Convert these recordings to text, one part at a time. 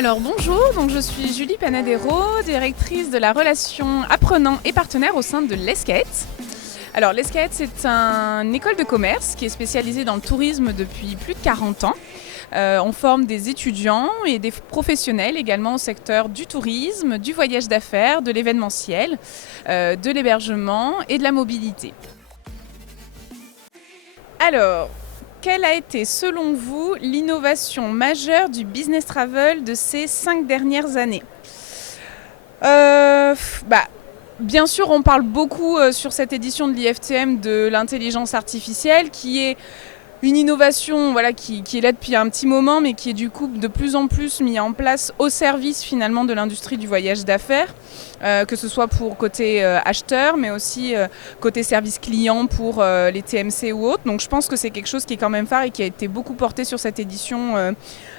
Alors bonjour, donc je suis Julie Panadero, directrice de la relation apprenants et partenaires au sein de l'ESCAET. Alors l'ESCAET, c'est une école de commerce qui est spécialisée dans le tourisme depuis plus de 40 ans. On forme des étudiants et des professionnels également au secteur du tourisme, du voyage d'affaires, de l'événementiel, de l'hébergement et de la mobilité. Alors, quelle a été, selon vous, l'innovation majeure du business travel de ces 5 dernières années ? Bien sûr, on parle beaucoup sur cette édition de l'IFTM de l'intelligence artificielle, qui est une innovation qui est là depuis un petit moment, mais qui est du coup de plus en plus mise en place au service finalement de l'industrie du voyage d'affaires, que ce soit pour côté acheteur, mais aussi côté service client pour les TMC ou autres. Donc je pense que c'est quelque chose qui est quand même phare et qui a été beaucoup porté sur cette édition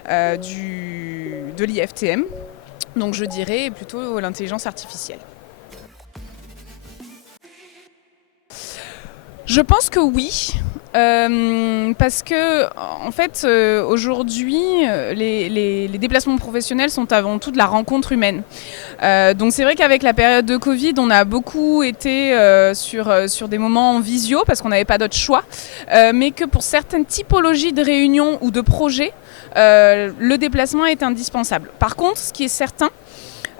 de l'IFTM. Donc je dirais plutôt l'intelligence artificielle. Je pense que oui, parce que en fait aujourd'hui les déplacements professionnels sont avant tout de la rencontre humaine. Donc c'est vrai qu'avec la période de Covid, on a beaucoup été sur des moments en visio parce qu'on n'avait pas d'autre choix, mais que pour certaines typologies de réunions ou de projets, le déplacement est indispensable. Par contre, ce qui est certain,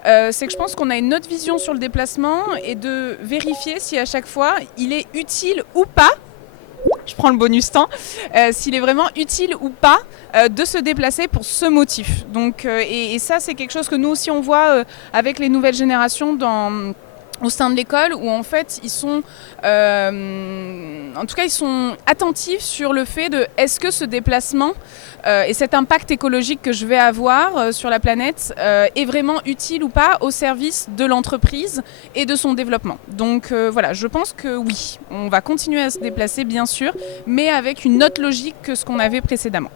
c'est que je pense qu'on a une autre vision sur le déplacement et de vérifier si à chaque fois il est utile ou pas, je prends le bonus temps, s'il est vraiment utile ou pas de se déplacer pour ce motif. Donc, et ça c'est quelque chose que nous aussi on voit avec les nouvelles générations au sein de l'école, où en fait ils sont ils sont attentifs sur le fait de est-ce que ce déplacement et cet impact écologique que je vais avoir sur la planète est vraiment utile ou pas au service de l'entreprise et de son développement. Donc voilà, je pense que oui, on va continuer à se déplacer bien sûr, mais avec une autre logique que ce qu'on avait précédemment.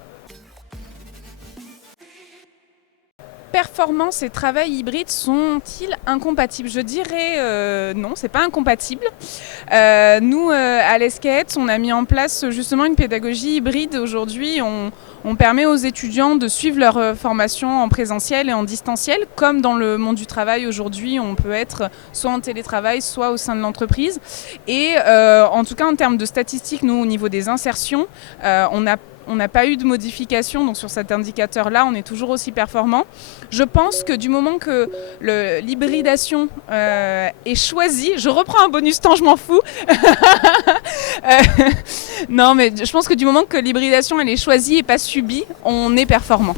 Performance et travail hybride sont-ils incompatibles ? Je dirais non, c'est pas incompatible. Nous, à l'ESCAET, on a mis en place justement une pédagogie hybride. Aujourd'hui, on permet aux étudiants de suivre leur formation en présentiel et en distanciel. Comme dans le monde du travail aujourd'hui, on peut être soit en télétravail, soit au sein de l'entreprise. Et en tout cas, en termes de statistiques, nous, au niveau des insertions, on n'a pas eu de modification, donc sur cet indicateur-là, on est toujours aussi performant. Je pense que du moment que l'hybridation est choisie, je reprends un bonus temps, je m'en fous. Non, mais je pense que du moment que l'hybridation elle est choisie et pas subie, on est performant.